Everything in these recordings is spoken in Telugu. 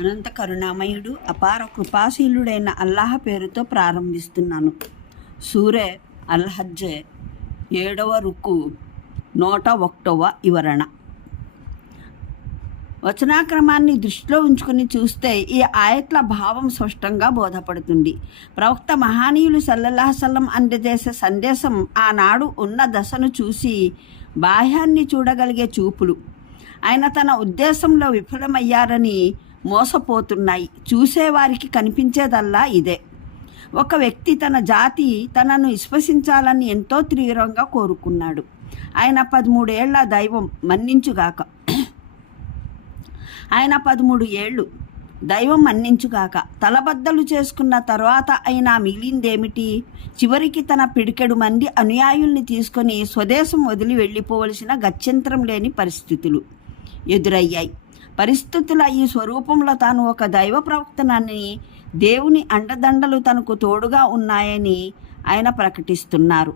అనంత కరుణామయుడు అపార కృపాశీలుడైన అల్లాహ్ పేరుతో ప్రారంభిస్తున్నాను. సూరే అల్హజ్జే ఏడవ రుక్కు నూట ఒకటవ వివరణ. వచనాక్రమాన్ని దృష్టిలో ఉంచుకుని చూస్తే ఈ ఆయట్ల భావం స్పష్టంగా బోధపడుతుంది. ప్రవక్త మహానీయులు సల్లల్లాహసల్లం అందజేసే సందేశం ఆనాడు ఉన్న దశను చూసి బాహ్యాన్ని చూడగలిగే చూపులు. ఆయన తన ఉద్దేశంలో విఫలమయ్యారని మోసపోతున్నాయి. చూసేవారికి కనిపించేదల్లా ఇదే. ఒక వ్యక్తి తన జాతి తనను విశ్వసించాలని ఎంతో తీవ్రంగా కోరుకున్నాడు. ఆయన పదమూడేళ్ళ దైవం మన్నించుగాక. ఆయన పదమూడు ఏళ్ళు దైవం మన్నించుగాక. తలబద్దలు చేసుకున్న తర్వాత అయినా మిగిలిందేమిటి? చివరికి తన పిడికెడు మంది అనుయాయుల్ని తీసుకొని స్వదేశం వదిలి వెళ్ళిపోవలసిన గత్యంతరం లేని పరిస్థితులు ఎదురయ్యాయి. పరిస్థితుల ఈ స్వరూపంలో తాను ఒక దైవ ప్రవక్తనని దేవుని అండదండలు తనకు తోడుగా ఉన్నాయని ఆయన ప్రకటిస్తున్నారు.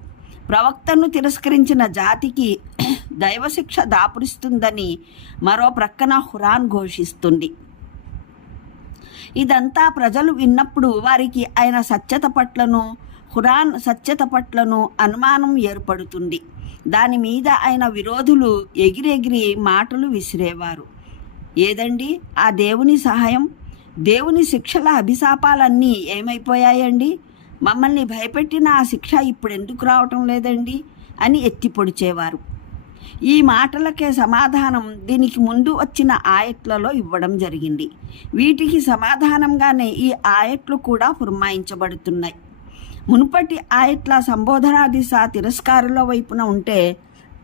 ప్రవక్తను తిరస్కరించిన జాతికి దైవశిక్ష దాపురిస్తుందని మరో ప్రక్కన హురాన్ ఘోషిస్తుంది. ఇదంతా ప్రజలు విన్నప్పుడు వారికి ఆయన సత్యత పట్లను ఖురాన్ సత్యత పట్లను అనుమానం ఏర్పడుతుంది. దాని మీద ఆయన విరోధులు ఎగిరెగిరి మాటలు విసిరేవారు. ఏదండి? ఆ దేవుని సహాయం దేవుని శిక్షల అభిశాపాలన్నీ ఏమైపోయాయండి? మమ్మల్ని భయపెట్టిన ఆ శిక్ష ఇప్పుడు ఎందుకు రావటం లేదండి? అని ఎత్తి పొడిచేవారు ఈ మాటలకే సమాధానం దీనికి ముందు వచ్చిన ఆయట్లలో ఇవ్వడం జరిగింది. వీటికి సమాధానంగానే ఈ ఆయట్లు కూడా పురమాయించబడుతున్నాయి. మునుపటి ఆయట్ల సంబోధనా దిశ తిరస్కారుల వైపున ఉంటే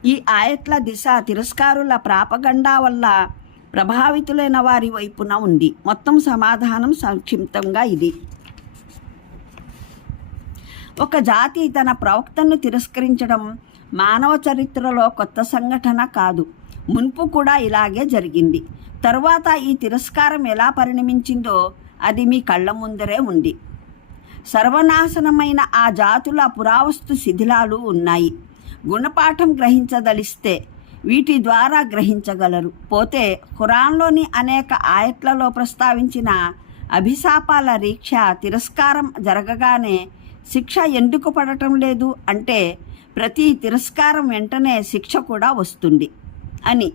ఈ ఆయట్ల దిశ తిరస్కారుల ప్రాపగండా వల్ల ప్రభావితులైన వారి వైపున ఉంది. మొత్తం సమాధానం సంక్షిప్తంగా ఇది. ఒక జాతి తన ప్రవక్తను తిరస్కరించడం మానవ చరిత్రలో కొత్త సంఘటన కాదు. మున్పు కూడా ఇలాగే జరిగింది. తరువాత ఈ తిరస్కారం ఎలా పరిణమించిందో అది మీ కళ్ళ ముందరే ఉంది. సర్వనాశనమైన ఆ జాతుల పురావస్తు శిథిలాలు ఉన్నాయి. గుణపాఠం గ్రహించదలిస్తే వీటి ద్వారా గ్రహించగలరు. పోతే ఖురాన్లోని అనేక ఆయట్లలో ప్రస్తావించిన అభిశాపాల రీక్ష తిరస్కారం జరగగానే శిక్ష ఎందుకు పడటం లేదు? అంటే ప్రతి తిరస్కారం వెంటనే శిక్ష కూడా వస్తుంది అని.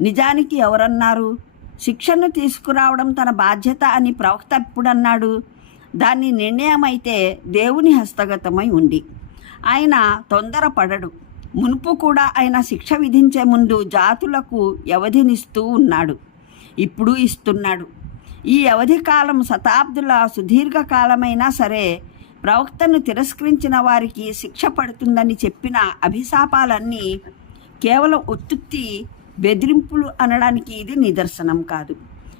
నిజానికి ఎవరన్నారు? శిక్షను తీసుకురావడం తన బాధ్యత అని ప్రవక్త ఎప్పుడన్నాడు? దాని నిర్ణయం అయితే దేవుని హస్తగతమై ఉంది. ఆయన తొందరపడడు. మునుపు కూడా ఆయన శిక్ష విధించే ముందు జాతులకు వ్యవధినిస్తూ ఉన్నాడు. ఇప్పుడు ఇస్తున్నాడు. ఈ అవధి కాలం శతాబ్దుల సుదీర్ఘకాలమైనా సరే ప్రవక్తను తిరస్కరించిన వారికి శిక్ష పడుతుందని చెప్పిన అభిశాపాలన్నీ కేవలం ఒత్తుత్తి బెదిరింపులు అనడానికి ఇది నిదర్శనం కాదు.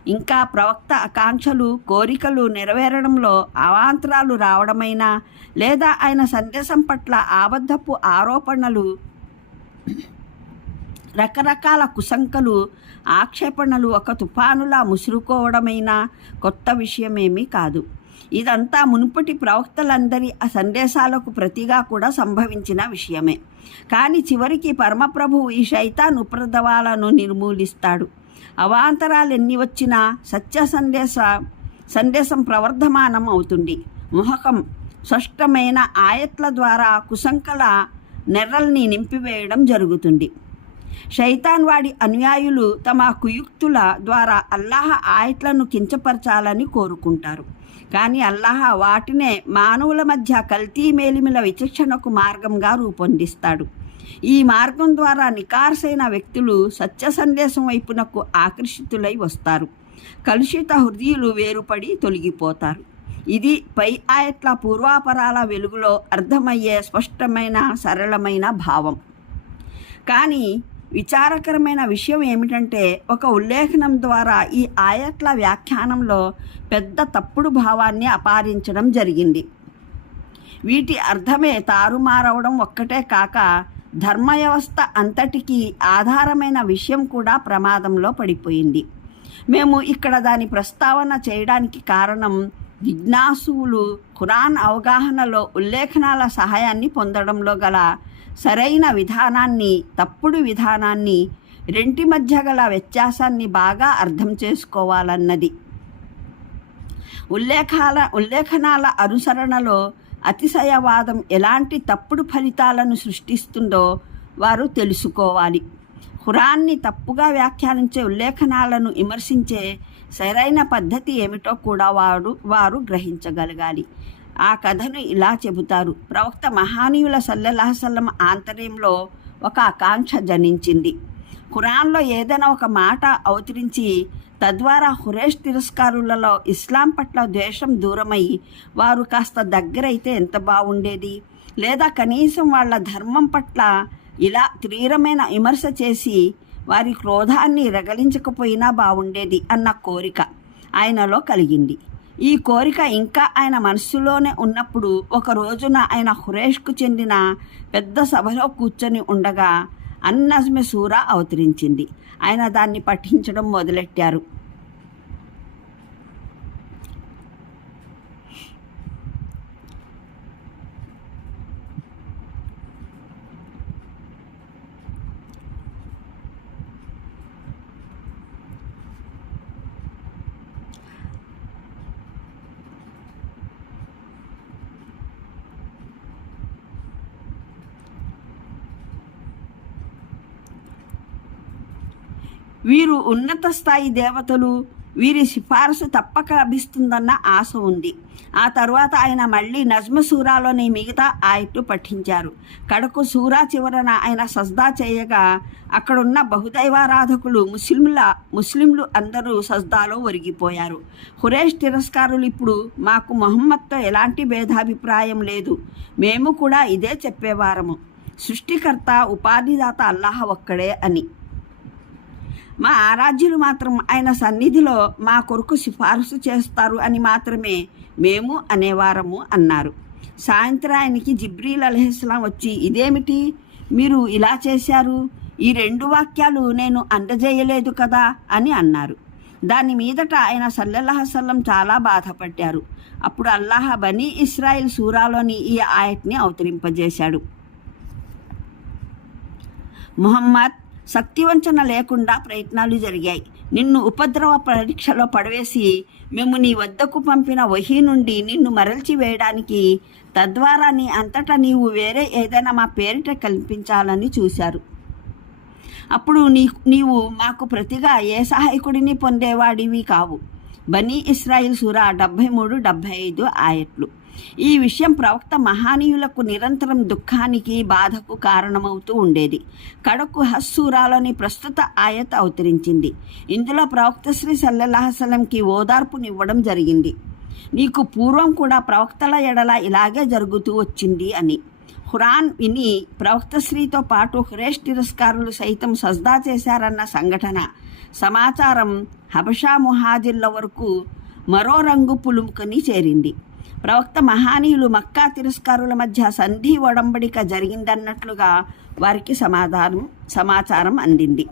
ఇంకా ప్రవక్త ఆకాంక్షలు కోరికలు నెరవేరడంలో అవాంతరాలు రావడమైనా లేదా ఆయన సందేశం పట్ల ఆబద్ధపు ఆరోపణలు రకరకాల కుశంకలు ఆక్షేపణలు ఒక తుఫానులా ముసురుకోవడమైనా కొత్త విషయమేమీ కాదు. ఇదంతా మునుపటి ప్రవక్తలందరి ఆ సందేశాలకు ప్రతిగా కూడా సంభవించిన విషయమే. కానీ చివరికి పరమప్రభువు ఈ శైతాన్ ఉపద్రవాలను నిర్మూలిస్తాడు. అవాంతరాలు ఎన్ని వచ్చినా సత్య సందేశ సందేశం ప్రవర్ధమానం అవుతుంది. మొహకం స్పష్టమైన ఆయత్ల ద్వారా కుశంకల నెర్రల్ని నింపివేయడం జరుగుతుంది. శైతాన్ వాడి అనుయాయులు తమ కుయుక్తుల ద్వారా అల్లాహ ఆయట్లను కించపరచాలని కోరుకుంటారు. కానీ అల్లాహ వాటినే మానవుల మధ్య కల్తీ మేలిమిల విచక్షణకు మార్గంగా రూపొందిస్తాడు. ఈ మార్గం ద్వారా నికార్సైన వ్యక్తులు సత్య సందేశం వైపునకు ఆకర్షితులై వస్తారు. కలుషిత హృదయులు వేరుపడి తొలగిపోతారు. ఇది పై ఆయట్ల పూర్వాపరాల వెలుగులో అర్థమయ్యే స్పష్టమైన సరళమైన భావం. కానీ విచారకరమైన విషయం ఏమిటంటే ఒక ఉల్లేఖనం ద్వారా ఈ ఆయట్ల వ్యాఖ్యానంలో పెద్ద తప్పుడు భావాన్ని అపారించడం జరిగింది. వీటి అర్థమే తారుమారవడం ఒక్కటే కాక ధర్మ వ్యవస్థ అంతటికి ఆధారమైన విషయం కూడా ప్రమాదంలో పడిపోయింది. మేము ఇక్కడ దాని ప్రస్తావన చేయడానికి కారణం జిజ్ఞాసువులు ఖురాన్ అవగాహనలో ఉల్లేఖనాల సహాయాన్ని పొందడంలో గల సరైన విధానాన్ని తప్పుడు విధానాన్ని రెంటి మధ్య గల వ్యత్యాసాన్ని బాగా అర్థం చేసుకోవాలన్నది. ఉల్లేఖాల ఉల్లేఖనాల అనుసరణలో అతిశయవాదం ఎలాంటి తప్పుడు ఫలితాలను సృష్టిస్తుందో వారు తెలుసుకోవాలి. ఖురాన్ని తప్పుగా వ్యాఖ్యానించే ఉల్లేఖనాలను విమర్శించే సరైన పద్ధతి ఏమిటో కూడా వారు వారు గ్రహించగలగాలి. ఆ కథను ఇలా చెబుతారు. ప్రవక్త మహానీయుల సల్లెల్లాహసల్లం ఆంతర్యంలో ఒక ఆకాంక్ష జనించింది. ఖురాన్లో ఏదైనా ఒక మాట అవతరించి తద్వారా హురేష్ తిరస్కారులలో ఇస్లాం పట్ల ద్వేషం దూరమై వారు కాస్త దగ్గరైతే ఎంత బాగుండేది లేదా కనీసం వాళ్ళ ధర్మం పట్ల ఇలా తీవ్రమైన విమర్శ చేసి వారి క్రోధాన్ని రగలించకపోయినా బాగుండేది అన్న కోరిక ఆయనలో కలిగింది. ఈ కోరిక ఇంకా ఆయన మనస్సులోనే ఉన్నప్పుడు ఒక రోజున ఆయన హురేష్కు చెందిన పెద్ద సభలో కూర్చొని ఉండగా అన్నజ్మె సూరా అవతరించింది. ఆయన దాన్ని పఠించడం మొదలెట్టారు. వీరు ఉన్నత స్థాయి దేవతలు వీరి సిఫారసు తప్పక లభిస్తుందన్న ఆశ ఉంది. ఆ తర్వాత ఆయన మళ్ళీ నజ్మ సూరాలోని మిగతా ఆయట్టు పఠించారు. కడకు సూరా చివరన ఆయన సజ్దా చేయగా అక్కడున్న బహుదైవారాధకులు ముస్లింల ముస్లింలు అందరూ సజ్దాలో ఒరిగిపోయారు. హురేష్ తిరస్కారులు ఇప్పుడు మాకు మొహమ్మద్తో ఎలాంటి భేదాభిప్రాయం లేదు. మేము కూడా ఇదే చెప్పేవారము. సృష్టికర్త ఉపాధిదాత అల్లాహ ఒక్కడే అని. మా ఆరాధ్యులు మాత్రం ఆయన సన్నిధిలో మా కొరకు సిఫారసు చేస్తారు అని మాత్రమే మేము అనేవారము అన్నారు. సాయంత్రానికి జిబ్రీల్ అలహిస్లాం వచ్చి ఇదేమిటి? మీరు ఇలా చేశారు? ఈ రెండు వాక్యాలు నేను అందజేయలేదు కదా? అని అన్నారు. దాని మీదట ఆయన సల్లెల్లహసల్లం చాలా బాధపడ్డారు. అప్పుడు అల్లాహ బనీ ఇస్రాయిల్ సూరాలోని ఈ ఆయట్ని అవతరింపజేశాడు. మొహమ్మద్ శక్తివంచన లేకుండా ప్రయత్నాలు జరిగాయి. నిన్ను ఉపద్రవ పరీక్షలో పడవేసి మేము నీ వద్దకు పంపిన వహి నుండి నిన్ను మరల్చి వేయడానికి తద్వారా నీ అంతటా నీవు వేరే ఏదైనా మా పేరిట కల్పించాలని చూశారు. అప్పుడు నీ నీవు మాకు ప్రతిగా ఏ సహాయకుడిని పొందేవాడివి కావు. బనీ ఇస్రాయిల్ సూరా డెబ్భై మూడు డెబ్భై ఐదు ఆయట్లు. ఈ విషయం ప్రవక్త మహానీయులకు నిరంతరం దుఃఖానికి బాధకు కారణమవుతూ ఉండేది. కడకు హస్సూరాలోని ప్రస్తుత ఆయత అవతరించింది. ఇందులో ప్రవక్త శ్రీ సల్లెల్లాహసలంకి ఓదార్పునివ్వడం జరిగింది. నీకు పూర్వం కూడా ప్రవక్తల ఎడల ఇలాగే జరుగుతూ వచ్చింది అని. ఖురాన్ విని ప్రవక్త శ్రీతో పాటు హురేష్ తిరస్కారులు సైతం సజ్దా చేశారన్న సంఘటన సమాచారం హబషా ముహాజిల్ల వరకు మరో రంగు పులుముకని చేరింది. ప్రవక్త మహానీయులు మక్కా తిరస్కారుల మధ్య సంధి ఒడంబడిక జరిగిందన్నట్లుగా వారికి సమాధానం సమాచారం అందింది.